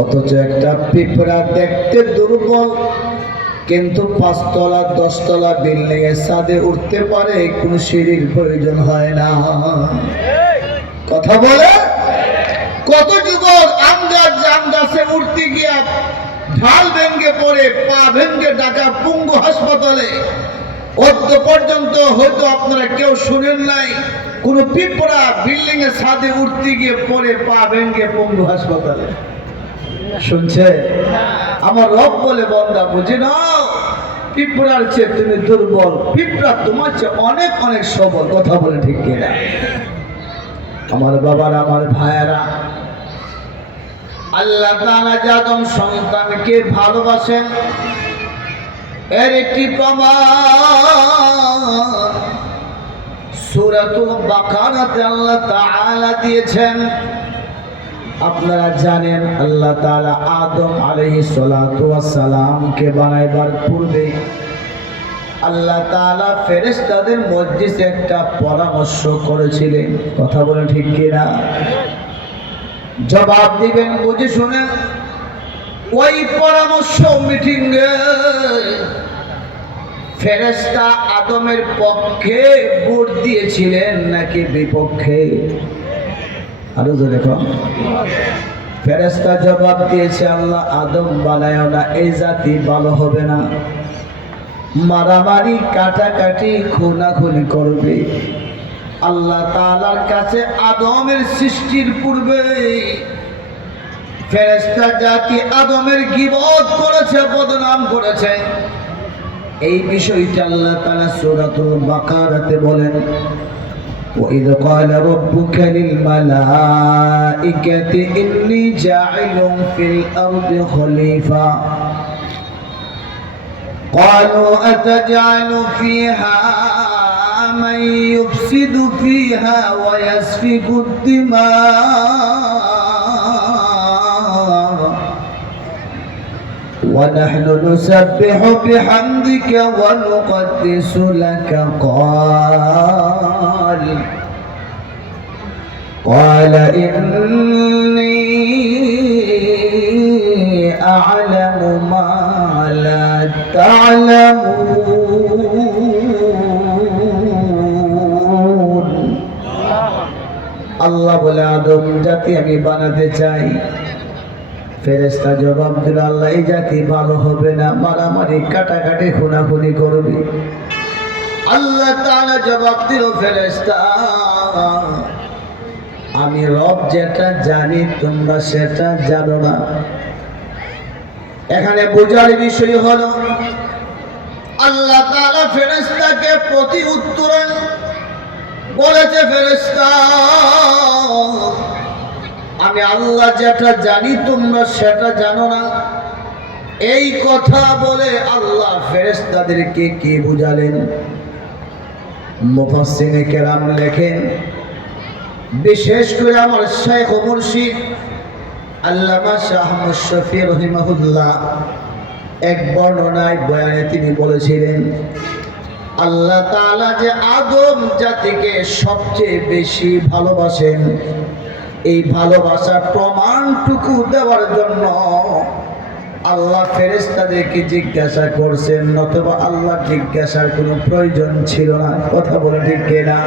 অথচ একটা পিঁপড়া দেখতে দুর্বল, কিন্তু 5 তলা 10 তলা বিল্ডিং এর ছাদে উঠতে পারে, কোনো সিঁড়ির প্রয়োজন হয় না। কথা বলে কত যুবক আম গাছে উঠতে গিয়া ঢাল ভেঙে পড়ে, পা ভেঙে ঢাকা পঙ্গু হাসপাতালে। অদ্য পর্যন্ত হয়তো আপনারা কেউ শুনেন নাই কোন পিঁপড়া বিল্ডিং এর ছাদে উঠতে গিয়ে পড়ে পা ভেঙে পঙ্গু হাসপাতালে। শুনছে? আমার রব বলে, বন্দা বুঝে নাও, পিঁপড়ার চেয়ে তুমি দুর্বল, পিঁপড়া তোমার চেয়ে অনেক অনেক সবল। কথা বলে ঠিক কিনা? আমার বাবারা, আমার ভাইয়েরা, আল্লাহ তাআলা আদম সন্তানকে ভালোবাসেন এর একটি প্রমাণ সূরাতুল বাকারাতে আল্লাহ তাআলা দিয়েছেন। আপনারা জানেন আল্লাহ তাআলা আদম আলাইহিস সালাতু ওয়াস সালামকে বানাইবার পূর্বে আল্লাহ তাআলা ফেরেশতাদের মধ্যে একটা পরামর্শ করেছিলেন। কথা বলে ঠিক কিনা? জবাব দিবেন বুঝে শুনে। ওই পরামর্শ মিটিংয়ে ফেরেশতা আদমের পক্ষে ভোট দিয়েছিলেন নাকি বিপক্ষে? আরো জোরে কম। ফেরেশতা জবাব দিয়েছে, আল্লাহ আদম বানায়ও না, এই জাতি ভালো হবে না, মারামারি কাটাকাটি খুনাখুনি করবে। আল্লাহ তাআলার কাছে আদমের সৃষ্টির পূর্বে ফেরেশতা জাতি আদমের গীবত করেছে, বদনাম করেছে। এই বিষয়টা আল্লাহ তাআলা সূরাতুল বাকারাতে বলেন, وَإِذْ قَالَ رَبُّكَ لِلْمَلَائِكَةِ إِنِّي جَاعِلٌ فِي الْأَرْضِ خَلِيفَةً قَالُوا أَتَجْعَلُ فِيهَا مَن يُفْسِدُ فِيهَا وَيَسْفِكُ الدِّمَاءَ وَنَحْنُ نُسَبِّحُ بِحَمْدِكَ وَنُقَدِّسُ لَكَ قال إني أعلم ما لا تعلمون। আল্লাহ বলে, আদম জাতি আমি বানাতে চাই। ফেরেশতা জবাব দিল, আল্লাহ এই জাতি ভালো হবে না, মারামারি কাটাকাটি খুনাখুনি করবে। আল্লাহ তাআলা জবাব দিল, ফেরেশতা আমি রব যেটা জানি তোমরা সেটা জানো না। এখানে বোঝার বিষয় হলো আল্লাহ তাআলা ফেরেশতাকে প্রতি উত্তরে বলেছে, ফেরেশতা আমি আল্লাহ যেটা জানি তোমরা সেটা জানো না। এই কথা বলে আল্লাহ ফেরেশতাদেরকে কি বুঝালেন? মুফাসসিরে কেরাম লেখেন, বিশেষ করে আমার শাইখ ও মুর্শিদ আল্লামা শাহ আহমদ শফী রাহিমাহুল্লাহ এক বর্ণনায় বয়ানে তিনি বলেছিলেন, আল্লাহ তাআলা যে আদম জাতিকে সবচেয়ে বেশি ভালোবাসেন, এই ভালোবাসার প্রমাণটুকু দেওয়ার জন্য আল্লাহ ফেরেশতাদেরকে জিজ্ঞাসা করছেন, নতুবা আল্লাহ জিজ্ঞাসার কোনো প্রয়োজন ছিল না। কথা বলে ঠিক কিনা?